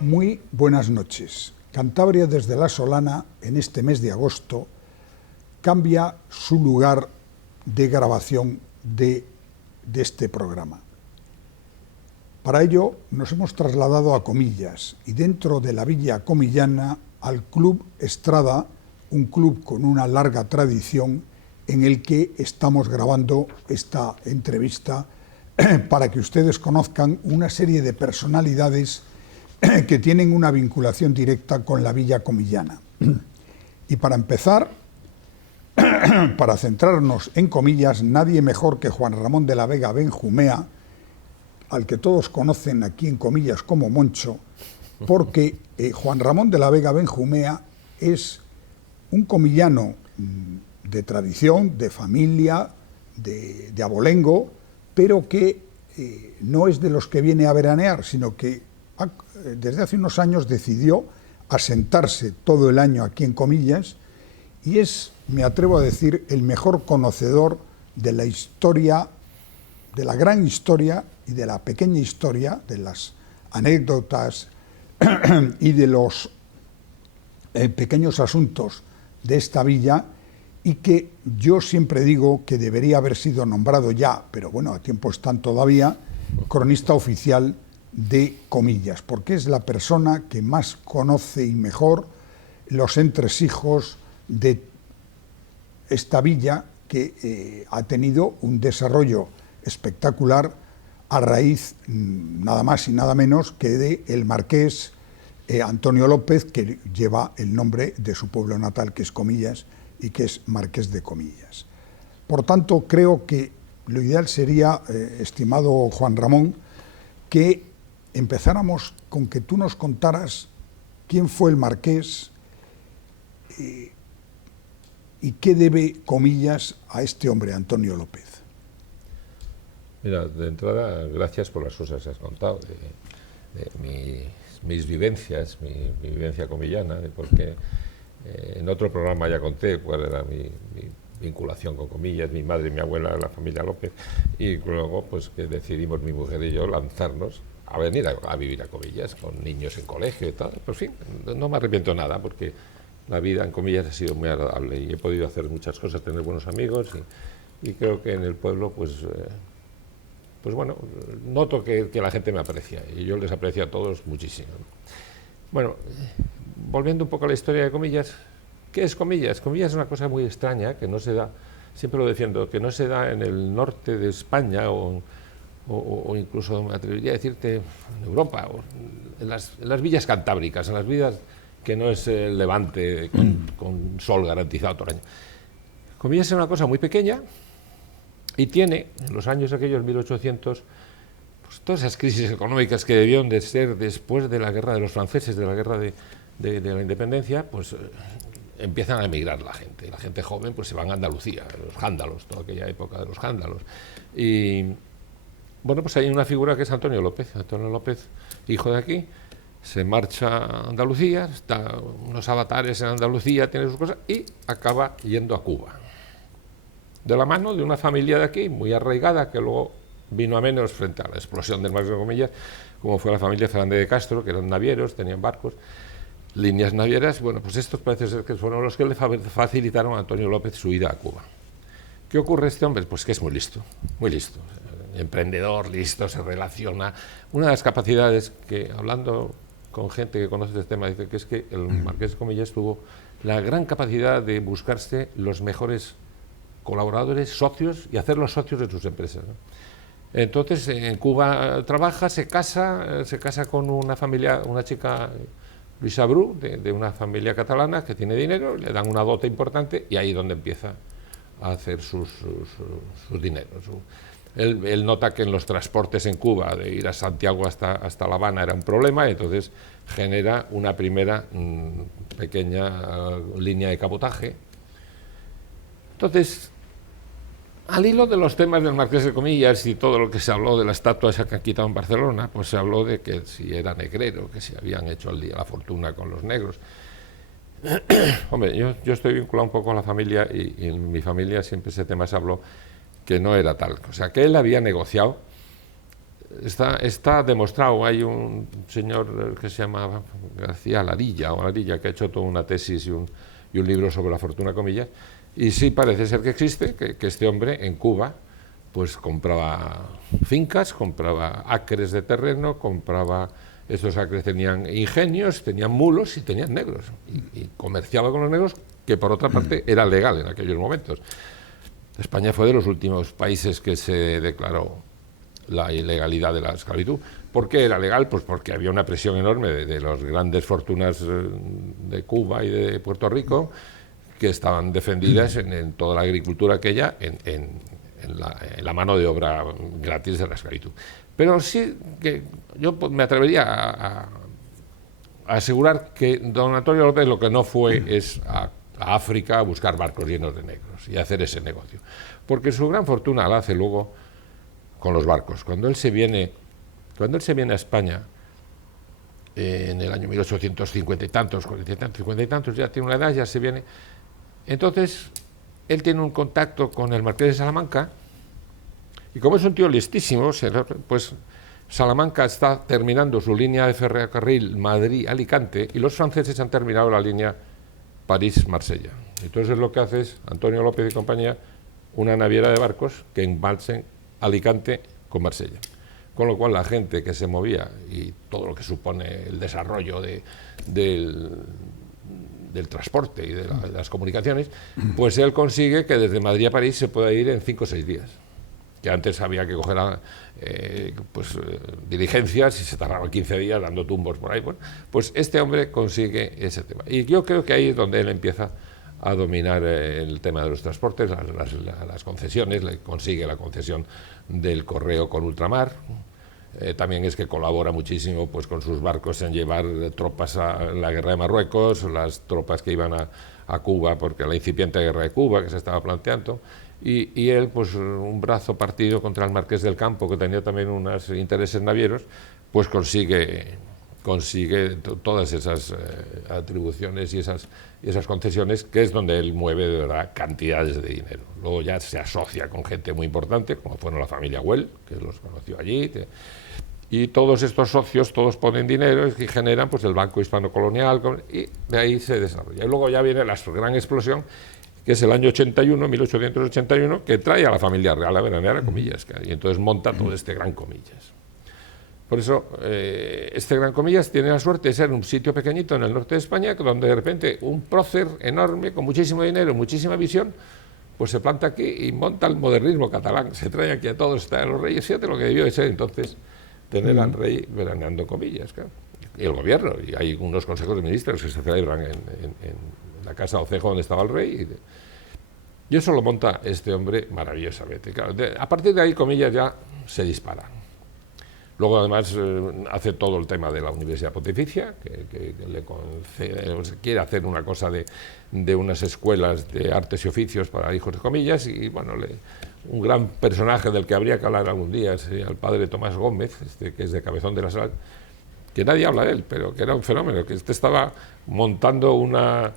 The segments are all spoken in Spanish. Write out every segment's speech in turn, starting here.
Muy buenas noches. Cantabria desde La Solana, en este mes de agosto, cambia su lugar de grabación de este programa. Para ello nos hemos trasladado a Comillas y dentro de la villa comillana al Club Estrada, un club con una larga tradición en el que estamos grabando esta entrevista para que ustedes conozcan una serie de personalidades que tienen una vinculación directa con la villa comillana. Y para empezar, para centrarnos en Comillas, nadie mejor que Juan Ramón de la Vega Benjumea, al que todos conocen aquí en Comillas como Moncho, porque Juan Ramón de la Vega Benjumea es un comillano de tradición, de familia, de abolengo, pero que no es de los que viene a veranear, sino que desde hace unos años decidió asentarse todo el año aquí en Comillas y es, me atrevo a decir, el mejor conocedor de la historia, de la gran historia y de la pequeña historia, de las anécdotas y de los pequeños asuntos de esta villa, y que yo siempre digo que debería haber sido nombrado ya, pero bueno, a tiempo están todavía, cronista oficial de Comillas, porque es la persona que más conoce y mejor los entresijos de esta villa que ha tenido un desarrollo espectacular a raíz nada más y nada menos que de el marqués Antonio López, que lleva el nombre de su pueblo natal, que es Comillas, y que es marqués de Comillas. Por tanto, creo que lo ideal sería, estimado Juan Ramón, que empezáramos con que tú nos contaras quién fue el marqués y qué debe Comillas a este hombre, Antonio López. Mira, de entrada, gracias por las cosas que has contado, de mis vivencias, mi vivencia comillana, de por qué en otro programa ya conté cuál era mi vinculación con Comillas, mi madre y mi abuela, la familia López, y luego pues que decidimos mi mujer y yo lanzarnos a venir a vivir a Comillas con niños en colegio y tal. Por fin, no me arrepiento nada porque la vida en Comillas ha sido muy agradable y he podido hacer muchas cosas, tener buenos amigos y creo que en el pueblo pues bueno, noto que la gente me aprecia y yo les aprecio a todos muchísimo. Bueno, volviendo un poco a la historia de Comillas, ¿qué es Comillas? Comillas es una cosa muy extraña que no se da, siempre lo defiendo, que no se da en el norte de España o incluso me atrevería a decirte en Europa, o en las villas cantábricas, en las villas que no es el Levante con sol garantizado todo el año. Comillas es una cosa muy pequeña y tiene, en los años aquellos 1800, pues todas esas crisis económicas que debieron de ser después de la guerra de los franceses, de la guerra de la independencia, pues empiezan a emigrar la gente joven pues se van a Andalucía, los jándalos, toda aquella época de los jándalos. Y bueno, pues hay una figura que es Antonio López, hijo de aquí, se marcha a Andalucía, está unos avatares en Andalucía, tiene sus cosas y acaba yendo a Cuba. De la mano de una familia de aquí, muy arraigada, que luego vino a menos frente a la explosión del Marqués de Comillas, como fue la familia Fernández de Castro, que eran navieros, tenían barcos, líneas navieras. Bueno, pues estos parece ser que fueron los que le facilitaron a Antonio López su ida a Cuba. ¿Qué ocurre este hombre? Pues que es muy listo, emprendedor, listo, se relaciona. Una de las capacidades que, hablando con gente que conoce este tema, dice que es que el Marqués de Comillas tuvo la gran capacidad de buscarse los mejores colaboradores, socios, y hacerlos socios de sus empresas, ¿no? Entonces, en Cuba trabaja, se casa con una familia, una chica, Luisa Bru, de una familia catalana que tiene dinero, le dan una dote importante y ahí es donde empieza a hacer sus dineros. Él nota que en los transportes en Cuba, de ir a Santiago hasta La Habana, era un problema, y entonces genera una primera pequeña línea de cabotaje. Entonces, al hilo de los temas del Marqués de Comillas y todo lo que se habló de la estatua esa que han quitado en Barcelona, pues se habló de que si era negrero, que si habían hecho la fortuna con los negros. Hombre, yo estoy vinculado un poco a la familia y en mi familia siempre ese tema se habló que no era tal. O sea, que él había negociado está demostrado. Hay un señor que se llama García Ladilla, que ha hecho toda una tesis y un libro sobre la fortuna, comillas, y sí parece ser que existe, que este hombre en Cuba pues compraba fincas, compraba acres de terreno, estos acres tenían ingenios, tenían mulos y tenían negros, y comerciaba con los negros, que por otra parte era legal en aquellos momentos. España fue de los últimos países que se declaró la ilegalidad de la esclavitud. ¿Por qué era legal? Pues porque había una presión enorme de las grandes fortunas de Cuba y de Puerto Rico, que estaban defendidas en toda la agricultura aquella, en la mano de obra gratis de la esclavitud. Pero sí que yo me atrevería a asegurar que don Antonio López lo que no fue es a África a buscar barcos llenos de negros y hacer ese negocio, porque su gran fortuna la hace luego con los barcos. Cuando él se viene a España en el año 1850 y tantos, 40 y tantos, 50 y tantos, ya tiene una edad, ya se viene. Entonces él tiene un contacto con el marqués de Salamanca, y como es un tío listísimo, pues Salamanca está terminando su línea de ferrocarril Madrid-Alicante, y los franceses han terminado la línea París-Marsella. Entonces lo que hace es Antonio López y compañía una naviera de barcos que embalsen Alicante con Marsella. Con lo cual la gente que se movía y todo lo que supone el desarrollo del transporte y de las comunicaciones, pues él consigue que desde Madrid a París se pueda ir en 5 o 6 días. Que antes había que coger diligencias y se tardaban 15 días dando tumbos por ahí. Pues este hombre consigue ese tema. Y yo creo que ahí es donde él empieza a dominar el tema de los transportes, las concesiones. Le consigue la concesión del correo con ultramar. También es que colabora muchísimo pues con sus barcos en llevar tropas a la guerra de Marruecos, las tropas que iban a Cuba, porque la incipiente guerra de Cuba que se estaba planteando. Y él, pues un brazo partido contra el Marqués del Campo, que tenía también unos intereses navieros, pues consigue todas esas atribuciones y esas concesiones, que es donde él mueve de verdad cantidades de dinero. Luego ya se asocia con gente muy importante, como fueron la familia Güell, que los conoció allí, y todos estos socios, todos ponen dinero y generan pues el Banco Hispano Colonial, y de ahí se desarrolla. Y luego ya viene la gran explosión, que es el año 81, 1881, que trae a la familia real a veranear a Comillas, y entonces monta todo este Gran Comillas. Por eso, este Gran Comillas tiene la suerte de ser un sitio pequeñito en el norte de España, donde de repente un prócer enorme, con muchísimo dinero, muchísima visión, pues se planta aquí y monta el modernismo catalán. Se trae aquí a todos, está a los reyes. Fíjate lo que debió de ser entonces tener al rey veraneando Comillas, claro. Y el gobierno, y hay unos consejos de ministros que se celebran en la casa de Ocejo donde estaba el rey, y eso lo monta este hombre maravillosamente. Claro, a partir de ahí Comillas ya se dispara. Luego además hace todo el tema de la Universidad Pontificia, que le concede, quiere hacer una cosa de unas escuelas de artes y oficios para hijos de Comillas, y bueno, un gran personaje del que habría que hablar algún día sería el padre Tomás Gómez, que es de Cabezón de la Sal, que nadie habla de él, pero que era un fenómeno, que estaba montando una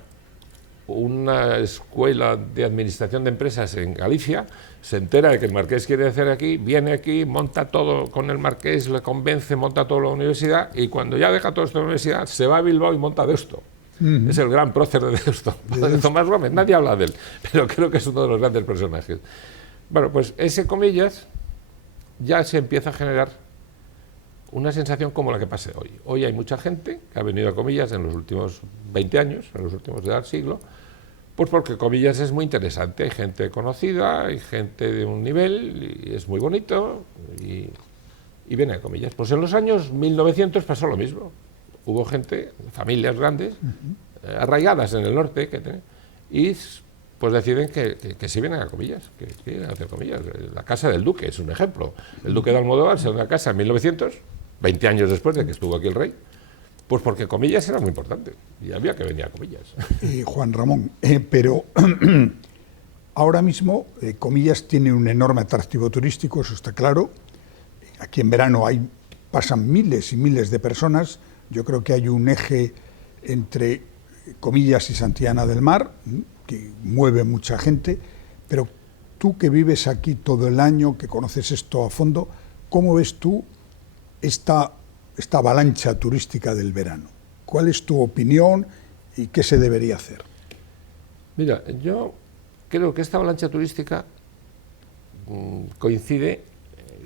escuela de administración de empresas en Galicia, se entera de que el marqués quiere hacer aquí, viene aquí, monta todo con el marqués, le convence, monta toda la universidad, y cuando ya deja toda esta universidad, se va a Bilbao y monta Deusto. Es el gran prócer de Deusto, de Tomás Gómez. Nadie habla de él, pero creo que es uno de los grandes personajes. Bueno, pues ese Comillas ya se empieza a generar una sensación como la que pasa hoy. Hoy hay mucha gente que ha venido a Comillas en los últimos 20 años, en los últimos del siglo, pues porque Comillas es muy interesante. Hay gente conocida, hay gente de un nivel, y es muy bonito, y viene a Comillas. Pues en los años 1900 pasó lo mismo. Hubo gente, familias grandes, arraigadas en el norte, y pues deciden que se vienen a Comillas, que quieren hacer Comillas. La casa del duque es un ejemplo. El duque de Almodóvar se da una casa en 1900, 20 años después de que estuvo aquí el rey, pues porque Comillas era muy importante y había que venir a Comillas. Juan Ramón, pero ahora mismo Comillas tiene un enorme atractivo turístico, eso está claro. Aquí en verano pasan miles y miles de personas. Yo creo que hay un eje entre Comillas y Santillana del Mar que mueve mucha gente, pero tú que vives aquí todo el año, que conoces esto a fondo, ¿cómo ves tú esta avalancha turística del verano? ¿Cuál es tu opinión y qué se debería hacer? Mira, yo creo que esta avalancha turística coincide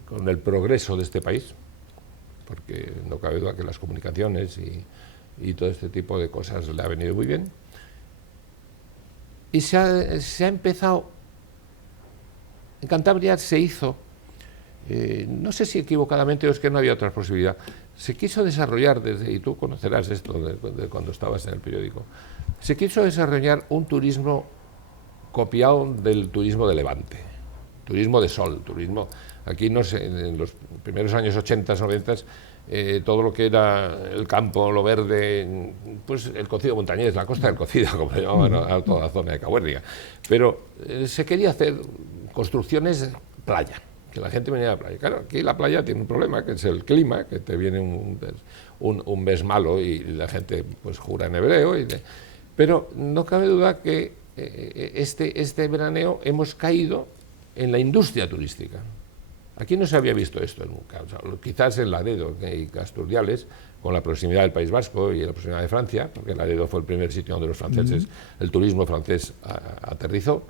con el progreso de este país, porque no cabe duda que las comunicaciones y todo este tipo de cosas le ha venido muy bien. Y se ha empezado, en Cantabria se hizo, no sé si equivocadamente o es que no había otra posibilidad, se quiso desarrollar y tú conocerás esto de cuando estabas en el periódico, se quiso desarrollar un turismo copiado del turismo de Levante, turismo de sol, turismo, aquí no sé, en los primeros años 80, 90, todo lo que era el campo, lo verde, pues el cocido montañés, la costa del cocido, como le llamaban a toda la zona de Cahuérdiga, pero se quería hacer construcciones playa, que la gente venía a la playa. Claro, aquí la playa tiene un problema, que es el clima, que te viene un mes malo y la gente pues jura en hebreo, pero no cabe duda que este veraneo hemos caído en la industria turística. Aquí no se había visto esto nunca. O sea, quizás en Laredo y Casturdiales, con la proximidad del País Vasco y la proximidad de Francia, porque Laredo fue el primer sitio donde los franceses, el turismo francés aterrizó.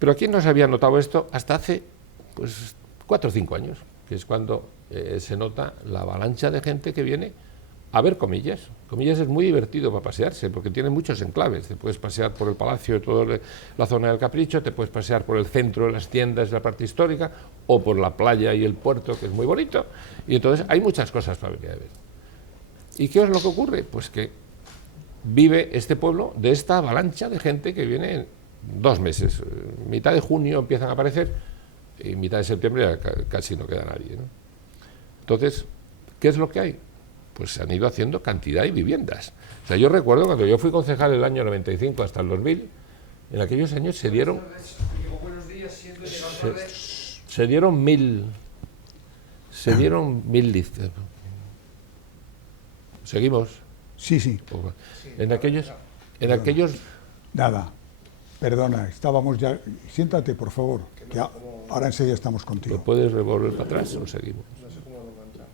Pero aquí no se había notado esto hasta hace pues 4 o 5 años, que es cuando se nota la avalancha de gente que viene a ver Comillas. Comillas es muy divertido para pasearse, porque tiene muchos enclaves. Te puedes pasear por el Palacio y toda la zona del Capricho, te puedes pasear por el centro de las tiendas, la parte histórica, o por la playa y el puerto, que es muy bonito. Y entonces hay muchas cosas para venir a ver. ¿Y qué es lo que ocurre? Pues que vive este pueblo de esta avalancha de gente que viene en 2 meses. Mitad de junio empiezan a aparecer y mitad de septiembre ya casi no queda nadie, ¿no? Entonces, ¿qué es lo que hay? Pues se han ido haciendo cantidad de viviendas. O sea, yo recuerdo cuando yo fui concejal el año 95 hasta el 2000, en aquellos años se dieron 1.000 licencias. ¿Seguimos? Sí. En aquellos Nada, perdona, estábamos ya... Siéntate, por favor, que ahora enseguida estamos contigo. ¿Lo puedes revolver para atrás o seguimos? No sé cómo lo encontramos.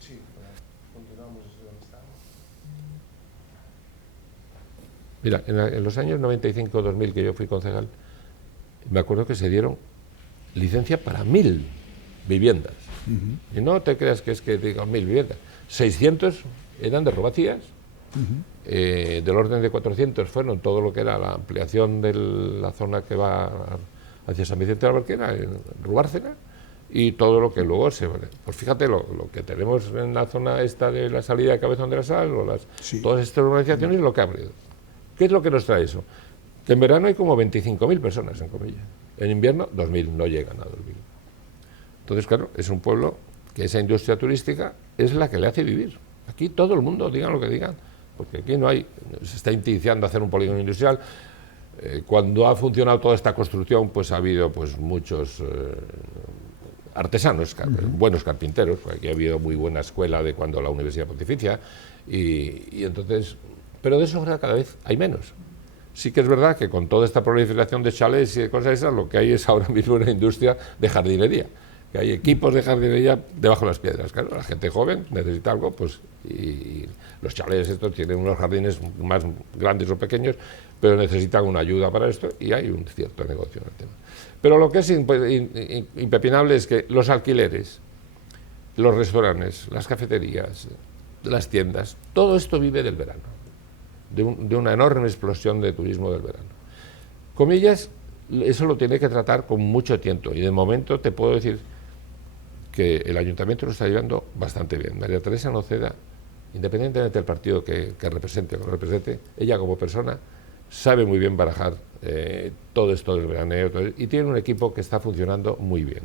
Sí, continuamos desde donde estamos. Mira, en los años 95-2000 que yo fui concejal, me acuerdo que se dieron licencia para 1.000 viviendas. Y no te creas que es que digan 1.000 viviendas. 600 eran de robacías, del orden de 400 fueron todo lo que era la ampliación de la zona que va hacia San Vicente de la Barquera, en Rubárcena, y todo lo que luego se... Pues fíjate lo que tenemos en la zona esta de la salida de Cabezón de la Sal, o todas estas urbanizaciones, lo que ha abrido. ¿Qué es lo que nos trae eso? Que en verano hay como 25.000 personas en Comillas. En invierno, 2.000, no llegan a 2.000. Entonces, claro, es un pueblo que esa industria turística es la que le hace vivir. Aquí todo el mundo, digan lo que digan, porque aquí no hay... Se está iniciando a hacer un polígono industrial. Cuando ha funcionado toda esta construcción, pues ha habido pues muchos artesanos, buenos carpinteros, porque aquí ha habido muy buena escuela de cuando la Universidad Pontificia, y entonces... Pero de eso cada vez hay menos. Sí que es verdad que con toda esta proliferación de chalés y de cosas esas, lo que hay es ahora mismo una industria de jardinería, que hay equipos de jardinería debajo de las piedras. Claro, la gente joven necesita algo, pues, y los chalés estos tienen unos jardines más grandes o pequeños, pero necesitan una ayuda para esto y hay un cierto negocio en el tema. Pero lo que es impepinable es que los alquileres, los restaurantes, las cafeterías, las tiendas, todo esto vive del verano, de una enorme explosión de turismo del verano. Comillas, eso lo tiene que tratar con mucho tiento, y de momento te puedo decir que el ayuntamiento lo está llevando bastante bien. María Teresa Noceda, independientemente del partido que represente o no represente, ella como persona sabe muy bien barajar todo esto del veraneo, y tiene un equipo que está funcionando muy bien.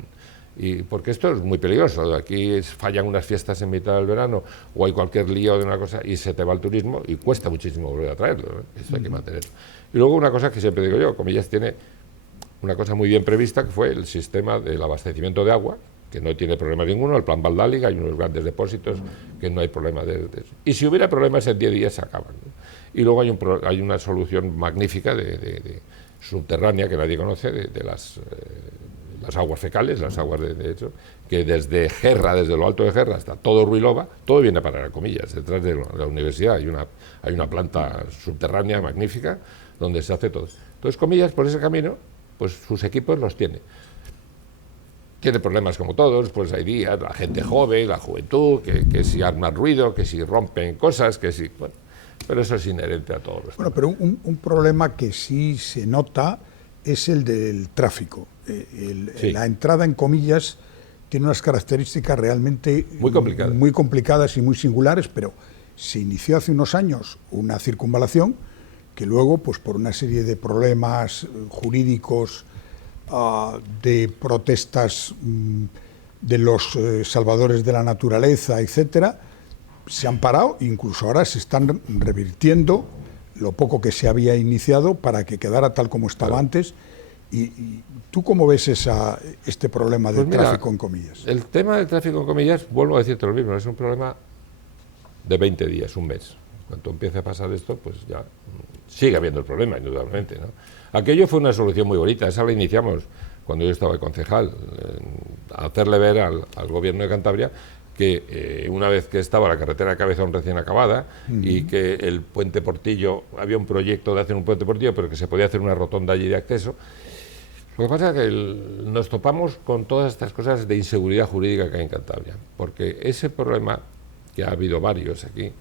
Y porque esto es muy peligroso, aquí fallan unas fiestas en mitad del verano o hay cualquier lío de una cosa y se te va el turismo y cuesta muchísimo volver a traerlo, ¿no? Esto hay que mantenerlo. Y luego una cosa que siempre digo yo, Comillas tiene una cosa muy bien prevista, que fue el sistema del abastecimiento de agua, que no tiene problema ninguno, el plan Valdáliga, hay unos grandes depósitos que no hay problema de eso. Y si hubiera problemas en 10 días se acaban, ¿no? Y luego hay una solución magnífica de subterránea que nadie conoce, de las aguas fecales, las aguas de hecho, que desde Gerra, desde lo alto de Gerra hasta todo Ruilova, todo viene a parar a Comillas. Detrás de la universidad hay una planta subterránea magnífica donde se hace todo. Entonces Comillas, por ese camino, pues sus equipos los tiene. Tiene problemas como todos, pues hay días, la gente joven, la juventud, que si arman ruido, que si rompen cosas, que si... Bueno, pero eso es inherente a todos los... Bueno, pero un problema que sí se nota es el del tráfico. Sí. La entrada en Comillas tiene unas características realmente muy complicadas y muy singulares, pero se inició hace unos años una circunvalación que luego, pues por una serie de problemas jurídicos, de protestas de los salvadores de la naturaleza, etcétera, se han parado, incluso ahora se están revirtiendo lo poco que se había iniciado para que quedara tal como estaba antes. ¿Y tú cómo ves este problema del tráfico en Comillas? El tema del tráfico en Comillas, vuelvo a decirte lo mismo, es un problema de 20 días, un mes. Cuando empiece a pasar esto, pues ya sigue habiendo el problema, indudablemente, ¿no? Aquello fue una solución muy bonita, esa la iniciamos cuando yo estaba de concejal, hacerle ver al gobierno de Cantabria que una vez que estaba la carretera de Cabezón recién acabada y que el puente Portillo, había un proyecto de hacer un puente Portillo, pero que se podía hacer una rotonda allí de acceso. Lo que pasa es que nos topamos con todas estas cosas de inseguridad jurídica que hay en Cantabria, porque ese problema, que ha habido varios aquí,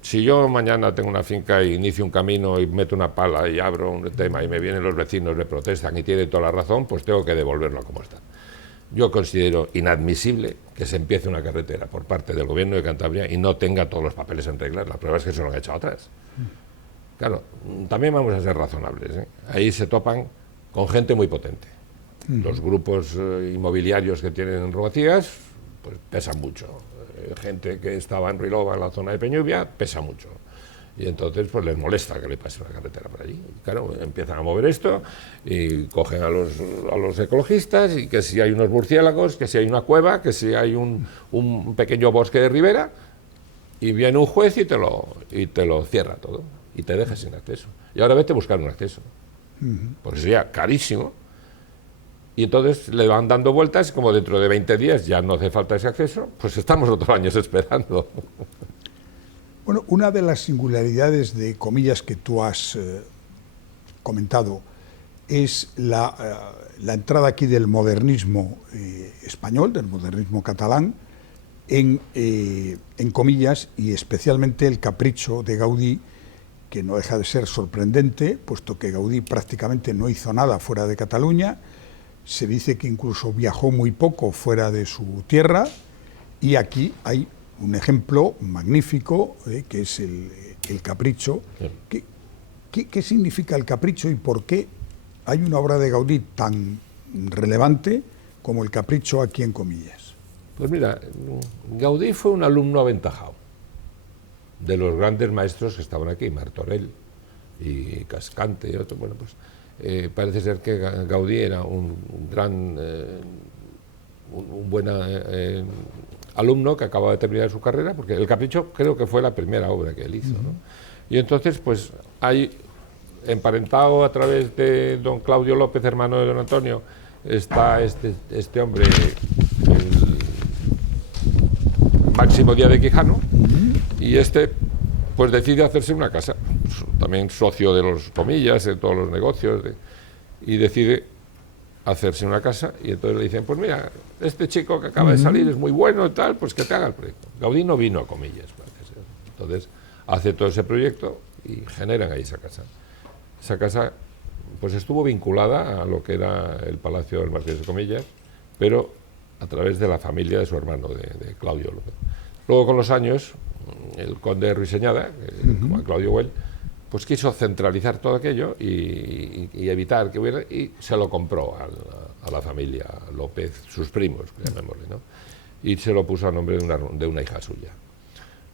si yo mañana tengo una finca e inicio un camino y meto una pala y abro un tema y me vienen los vecinos, me protestan y tienen toda la razón, pues tengo que devolverlo como está. Yo considero inadmisible que se empiece una carretera por parte del gobierno de Cantabria y no tenga todos los papeles en regla. La prueba es que se lo han echado atrás. Claro, también vamos a ser razonables, ¿eh? Ahí se topan con gente muy potente. Los grupos inmobiliarios que tienen Robacías, pues pesan mucho. Gente que estaba en Ruilova, en la zona de Peñubia, pesa mucho. Y entonces pues les molesta que le pase una carretera por allí. Y claro, empiezan a mover esto y cogen a los ecologistas, y que si hay unos murciélagos, que si hay una cueva, que si hay un pequeño bosque de ribera, y viene un juez y te lo cierra todo y te deja sin acceso. Y ahora vete a buscar un acceso, porque sería carísimo. Y entonces le van dando vueltas, como dentro de 20 días ya no hace falta ese acceso, pues estamos otros años esperando. Bueno, una de las singularidades de Comillas que tú has comentado es la entrada aquí del modernismo español, del modernismo catalán, en Comillas, y especialmente el capricho de Gaudí, que no deja de ser sorprendente, puesto que Gaudí prácticamente no hizo nada fuera de Cataluña. Se dice que incluso viajó muy poco fuera de su tierra, y aquí hay un ejemplo magnífico, que es el capricho. ¿Qué significa el capricho y por qué hay una obra de Gaudí tan relevante como el capricho aquí en Comillas? Pues mira, Gaudí fue un alumno aventajado de los grandes maestros que estaban aquí, Martorell y Cascante y otros. Bueno, pues parece ser que Gaudí era un buen alumno que acababa de terminar su carrera, porque el Capricho creo que fue la primera obra que él hizo, ¿no? Y entonces, pues hay emparentado a través de don Claudio López, hermano de don Antonio, está este hombre, el Máximo Díaz de Quijano, y pues decide hacerse una casa, también socio de los Comillas, de todos los negocios, y decide hacerse una casa, y entonces le dicen, pues mira, este chico que acaba de salir es muy bueno y tal, pues que te haga el proyecto. Gaudí no vino a Comillas, entonces hace todo ese proyecto y generan ahí esa casa. Esa casa pues estuvo vinculada a lo que era el Palacio del Marqués de Comillas, pero a través de la familia de su hermano, de Claudio López. Luego, con los años, el conde de Ruiseñada, Juan Claudio Güell, pues quiso centralizar todo aquello y evitar que hubiera, y se lo compró a la familia López, sus primos, llamémosle, ¿no? Y se lo puso a nombre de una hija suya.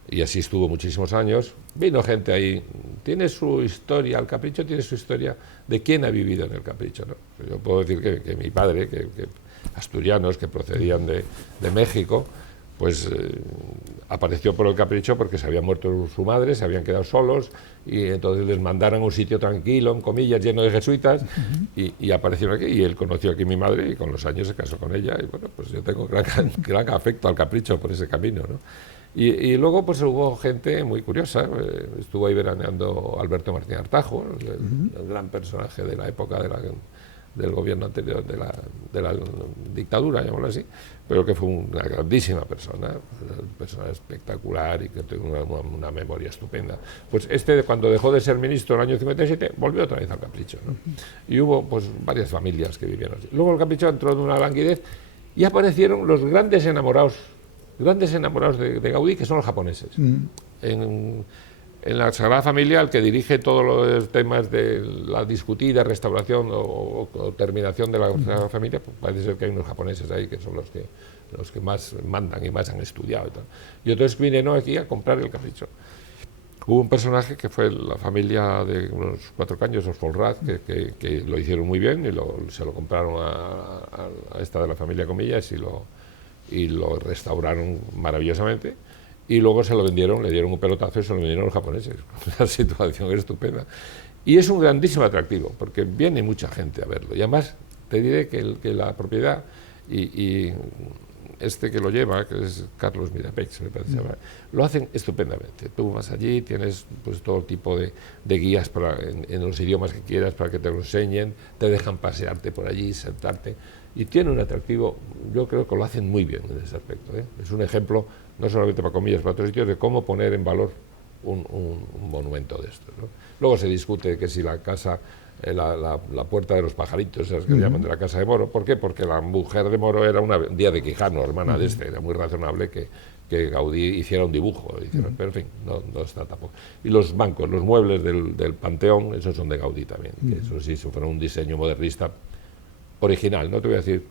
Y así estuvo muchísimos años. Vino gente ahí, tiene su historia, el Capricho tiene su historia de quién ha vivido en el Capricho, ¿no? Yo puedo decir que mi padre, que asturianos que procedían de México, pues apareció por el Capricho porque se había muerto su madre, se habían quedado solos y entonces les mandaron a un sitio tranquilo, en comillas, lleno de jesuitas y aparecieron aquí y él conoció aquí a mi madre y con los años se casó con ella y bueno, pues yo tengo gran afecto al Capricho por ese camino, ¿no? Y luego pues hubo gente muy curiosa, estuvo ahí veraneando Alberto Martín Artajo, el gran personaje de la época del gobierno anterior, de la dictadura, llamémoslo así, pero que fue una grandísima persona espectacular y que tiene una memoria estupenda. Pues cuando dejó de ser ministro en el año 57, volvió otra vez al Capricho, ¿no? Y hubo pues varias familias que vivieron allí. Luego el Capricho entró en una languidez y aparecieron los grandes enamorados de Gaudí, que son los japoneses. En la Sagrada Familia, el que dirige todos los temas de la discutida restauración o terminación de la Sagrada Familia, pues parece ser que hay unos japoneses ahí que son los que más mandan y más han estudiado y tal. Y entonces vine aquí a comprar el Capricho. Hubo un personaje que fue la familia de unos 4 caños, los Folrad, que lo hicieron muy bien y se lo compraron a esta de la familia Comillas y lo restauraron maravillosamente. Y luego se lo vendieron, le dieron un pelotazo y se lo vendieron a los japoneses. Una situación estupenda. Y es un grandísimo atractivo, porque viene mucha gente a verlo. Y además, te diré que la propiedad y este que lo lleva, que es Carlos Mirapex, me parece, lo hacen estupendamente. Tú vas allí, tienes pues todo tipo de guías en los idiomas que quieras para que te lo enseñen, te dejan pasearte por allí, sentarte. Y tiene un atractivo, yo creo que lo hacen muy bien en ese aspecto, ¿eh? Es un ejemplo, no solamente para Comillas, para otros sitios, de cómo poner en valor un monumento de estos, ¿no? Luego se discute que si la casa, la puerta de los pajaritos, esas que llaman de la casa de Moro, ¿por qué? Porque la mujer de Moro era una Díaz de Quijano, hermana de era muy razonable que Gaudí hiciera un dibujo, pero en fin, no está tampoco. Y los bancos, los muebles del Panteón, esos son de Gaudí también, que eso sí, fueron un diseño modernista original, no te voy a decir,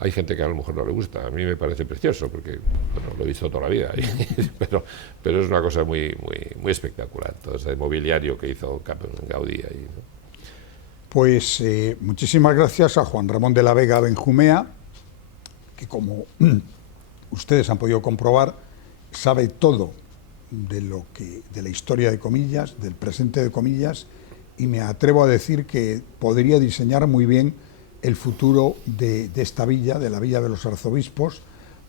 hay gente que a lo mejor no le gusta, a mí me parece precioso porque bueno, lo he visto toda la vida, pero es una cosa muy espectacular, todo ese mobiliario que hizo Gaudí ahí, ¿no? Pues muchísimas gracias a Juan Ramón de la Vega Benjumea, que como ustedes han podido comprobar, sabe todo de la historia de Comillas, del presente de Comillas, y me atrevo a decir que podría diseñar muy bien el futuro de esta villa, de la Villa de los Arzobispos,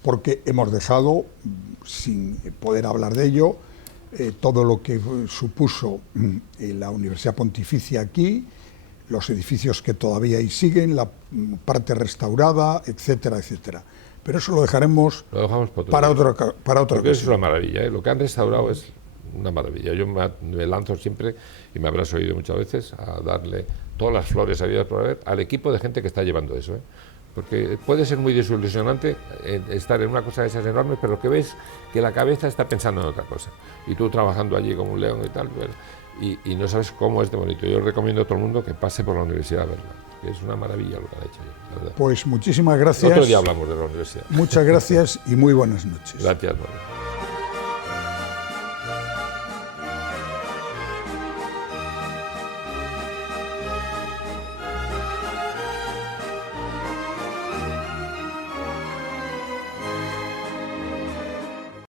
porque hemos dejado, sin poder hablar de ello, todo lo que supuso la Universidad Pontificia aquí, los edificios que todavía ahí siguen, la parte restaurada, etcétera, etcétera. Pero eso lo dejamos para otra ocasión. Es una maravilla, ¿eh? Lo que han restaurado es una maravilla. Yo me lanzo siempre, y me habrás oído muchas veces, a darle todas las flores habidas por haber al equipo de gente que está llevando eso, ¿eh? Porque puede ser muy desilusionante estar en una cosa de esas enormes, pero que ves que la cabeza está pensando en otra cosa. Y tú trabajando allí como un león y tal, pues, y no sabes cómo es de bonito. Yo recomiendo a todo el mundo que pase por la universidad a verla, que es una maravilla lo que han hecho, la verdad. Pues muchísimas gracias. Otro día hablamos de la universidad. Muchas gracias y muy buenas noches. Gracias, Manuel.